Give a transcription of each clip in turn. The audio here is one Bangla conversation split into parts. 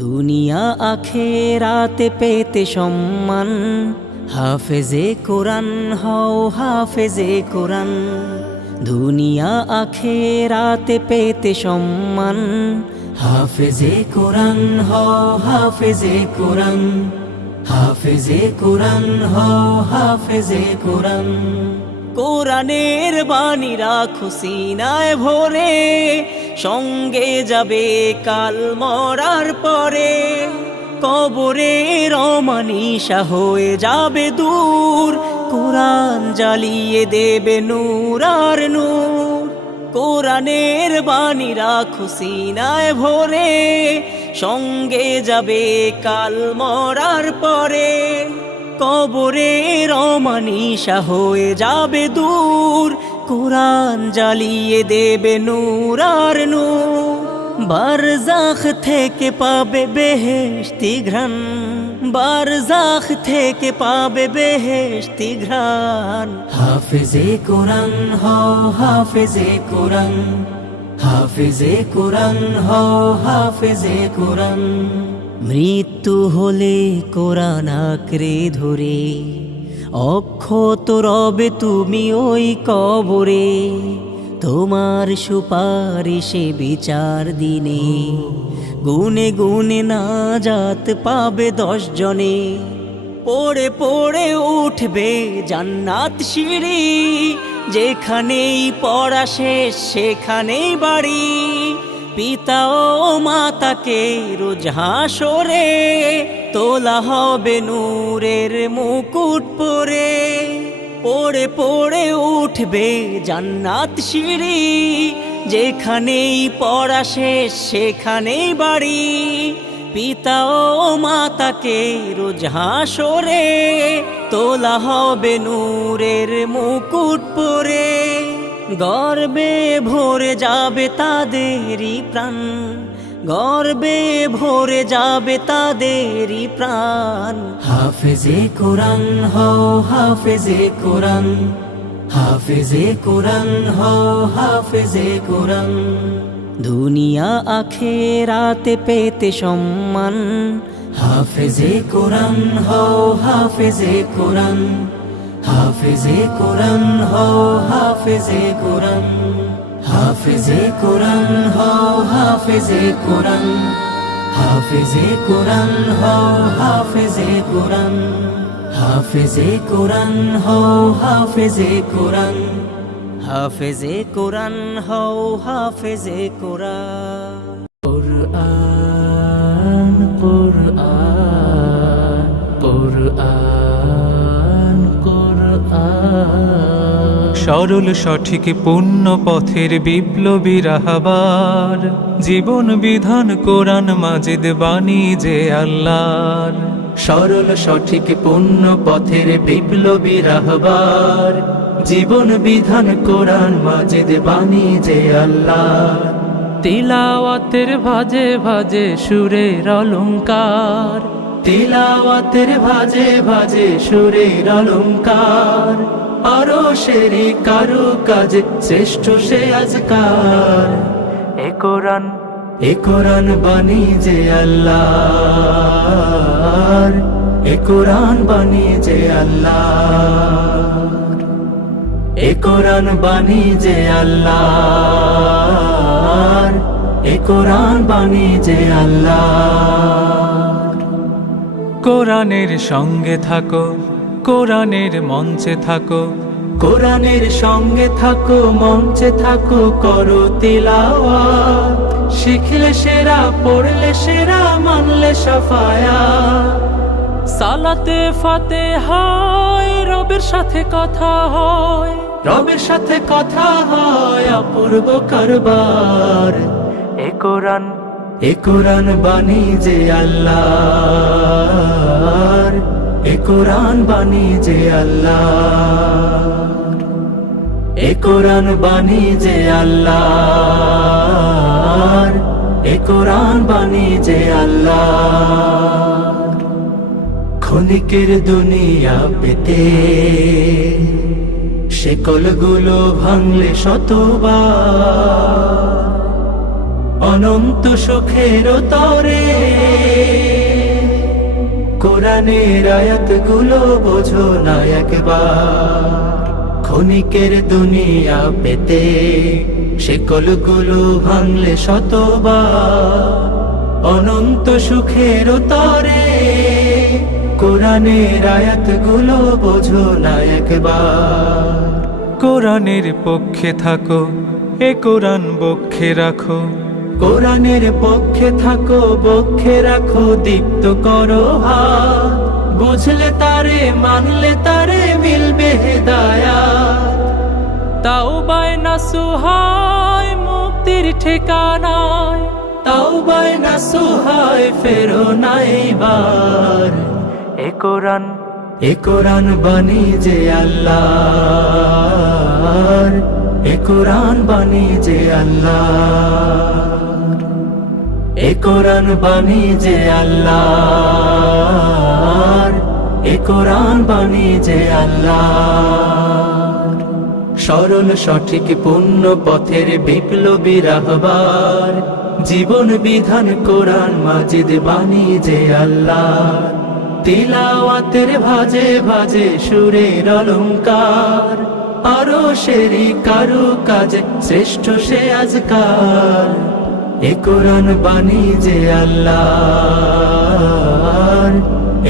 দুনিয়া আখেরাতে পেতে সম্মান, হাফেজে কোরআন হও হাফেজে কোরআন। দুনিয়া আখেরাতে পেতে সম্মান, হাফেজে কোরআন হও হাফেজে কোরআন। হাফেজে কোরআন হও হাফেজে কোরআন। কোরআনের বাণী রাখো সিনায় ভরে, সঙ্গে যাবে কাল মরার পরে। কবরের অমানিসা হয়ে যাবে দূর, কোরআন জ্বালিয়ে দেবে নূর আর নূর। কোরআনের বাণী রাখো সিনায় ভরে, সঙ্গে যাবে কাল মরার পরে। কবরের অমানিসা হয়ে যাবে দূর, কোরআন জ্বালিয়ে দেবে নূর আর নূর। বারজাখ থেকে পাবে বেহেশতি ঘ্রাণ, বারজাখ থেকে পাবে বেহেশতি ঘ্রাণ। হাফেজে কোরআন হও হাফেজে কোরআন। হাফেজে কোরআন হও হাফেজে কোরআন। মৃত্যু হলে কোরআন আঁকড়ে ধরে, অক্ষত রবে তুমি ওই কবরে। তোমার সুপারিশে বিচার দিনে, গুনে গুনে নাজাত পাবে 10 জনে। পড়ে পড়ে উঠবে জান্নাত সিঁড়ি, যেখানেই পড়া শেষ সেখানেই বাড়ি। পিতা ও মাতাকে রোজ হাসরে, তোলা হবে নূরের মুকুট পরে। পড়ে পড়ে উঠবে জান্নাত সিঁড়ি, যেখানেই পড়া শেষ সেখানেই বাড়ি। পিতা ও মাতাকে রোজ হাসরে, তোলা হবে নূরের মুকুট পরে। গর্বে ভরে যাবে তাদেরই প্রাণ, গর্বে ভরে যাবে তাদেরই প্রাণ। হাফেজে কোরআন হও হাফেজে কোরআন। হাফেজে কোরআন হও হাফেজে কোরআন। দুনিয়া আখেরাতে পেতে সম্মান, হাফেজে কোরআন হও হাফেজে কোরআন। হাফেজে কোরআন হও হাফেজে কোরআন। হাফেজে কোরআন হও হাফেজে কোরআন। হাফেজে কোরআন হও হাফেজে কোরআন। হাফেজে কোরআন হও হাফেজে কোরআন। হাফেজে কোরআন হও হাফেজে কোরআন। কোরআন কোরআন কোরআন কোরআন। সরল সঠিক পূর্ণ পথের বিপ্লবী রাহবার, জীবন বিধান কোরআন মাজিদ বাণী যে আল্লাহর। সরল সঠিক পূর্ণ পথের বিপ্লবী রাহবার, জীবন বিধান কোরআন মাজিদ বাণী যে আল্লাহর। তিলাওয়াতের ভাজে ভাজে সুরের অলংকার, তিলাওয়াতের ভাজে ভাজে সুরের অলংকার। আরো সেরি কারু কাজে শ্রেষ্ঠ সে আজকার। এ কোরআন এ কোরআন বাণী যে আল্লাহর। এ কোরআন বাণী যে আল্লাহর। এ কোরআন বাণী যে আল্লাহর। এ কোরআন বাণী যে আল্লাহর। কোরআনের সঙ্গে থাকো, কোরআনের মঞ্চে থাকো। কোরআনের সঙ্গে থাকো মঞ্চে থাকো, করো তিলাওয়াত। শিখলে সেরা পড়লে সেরা মানলে সাফায়াত। সালাতে ফাতিহায় রবের সাথে কথা হয়, রবের সাথে কথা হয় অপূর্ব কারবার। এ কোরআন এ কোরআন বাণী যে আল্লাহর। এ কোরআন বাণী যে আল্লাহর। এ কোরআন বাণী যে আল্লাহর। এ কোরআন বাণী যে আল্লাহর। ক্ষণিকের দুনিয়া পেতে শেকলগুলো ভাঙলে শতবার। অনন্ত সুখের তরে কোরআনের আয়াতগুলো বোঝো না একবার ক্ষণিকের দুনিয়া পেতে শিকলগুলো ভাঙলে শতবার অনন্ত সুখের তরে কোরআনের আয়াতগুলো বোঝো না একবার কোরআনের পক্ষে থাকো এ কোরআন বক্ষে রাখো কোরআনের পক্ষে থাকো বক্ষে রাখো দীপ্ত করো হাত বুঝলে তারে মানলে তারে মিলবে হেদায়াত তাওবায় নাসুহায় মুক্তির ঠিকানায় তাওবায় নাসুহায় ফেরো না এইবার এ কোরআন এ কোরআন বাণী যে আল্লাহর এ কোরআন বাণী যে আল্লাহর এ কোরআন বাণী যে আল্লাহর এ কোরআন বাণী যে আল্লাহর সরল সঠিক পূর্ণ পথের বিপ্লবী রাহবার জীবন বিধান কোরআন মাজিদ বাণী যে আল্লাহর তিলাওয়াতের ভাজে ভাজে সুরের অলংকার আরো সেরি কারু কাজে শ্রেষ্ঠ সে আজকাল এ কোরআন বাণী যে আল্লাহর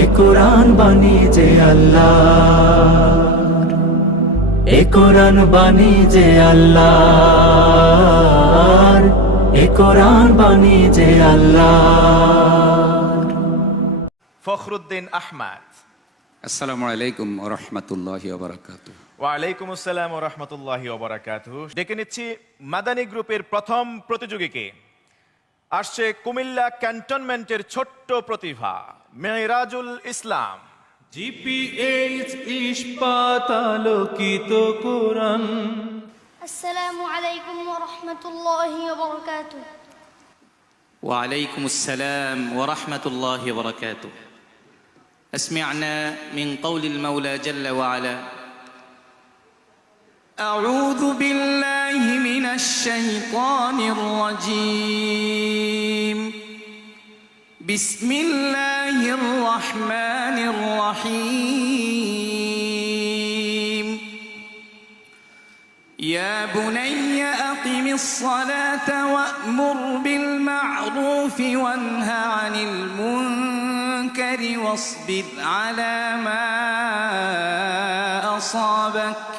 এ কোরআন বাণী যে আল্লাহর এ কোরআন বাণী যে আল্লাহর এ কোরআন বাণী যে আল্লাহর ফখরুদ্দিন আহমদ। আসসালামু আলাইকুম ওয়া রাহমাতুল্লাহি ওয়া বারাকাতুহু। ওয়ালাইকুম আসসালাম ওয়া রাহমাতুল্লাহি ওয়া বারাকাতুহু। ডেকে নিচ্ছি মাদানী গ্রুপের প্রথম প্রতিযোগীকে। আসছে কুমিল্লা ক্যান্টনমেন্টের ছোট্ট প্রতিভা মেরাজুল ইসলাম। জিপিএইচ ইস্পাত আলোকিত কোরআন। السلام عليكم ورحمة الله وبركاته. وعليكم السلام ورحمة الله وبركاته. أسمعنا من قول المولى جل وعلا: أعوذ بالله من الشيطان الرجيم. بسم الله الرحمن الرحيم. يا بني أقم الصلاة وأمر بالمعروف وانه عن المنكر واصبر على ما أصابك